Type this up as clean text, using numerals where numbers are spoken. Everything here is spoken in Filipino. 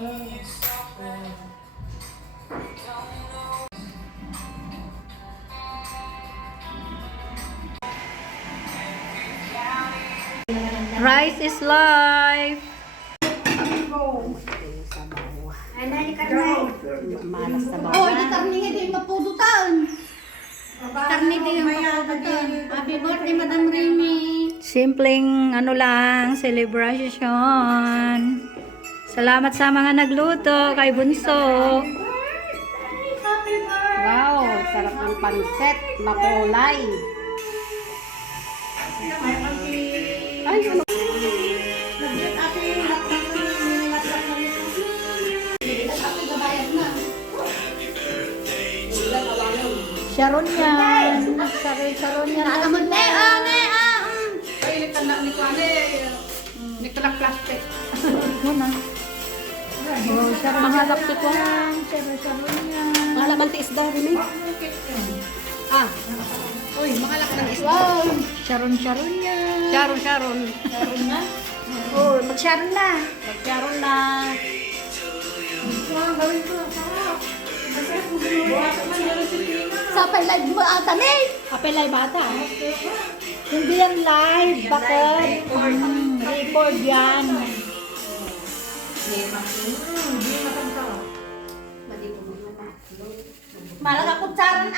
Rice is life. Malas na ba? Oh, di karni nga di mapudutan. Karni di mapudutan. Happy birthday, Madam Remy. Simpleng ano lang, celebration. Salamat sa mga nagluto kay Bunso. Wow, sarap ng pansit, makulay. Ay, ano? Sharon yan. Sharon yan. Naagamod na Ay, tanda ni Kuane. Nagtalang plastic. Muna. Oh, Sharon mahalap si Kwan. Sharon yan. Mahalaman ti isda rin eh. Ah. Uy, makalak ng isda. Wow. Sharon yan. Sharon. na. Oh, mag-Sharon na. Sharon na. Sa pala mo ata ni. Apelay bata. Hindi yan live. Bakit? Record yan. Malaga kutsaran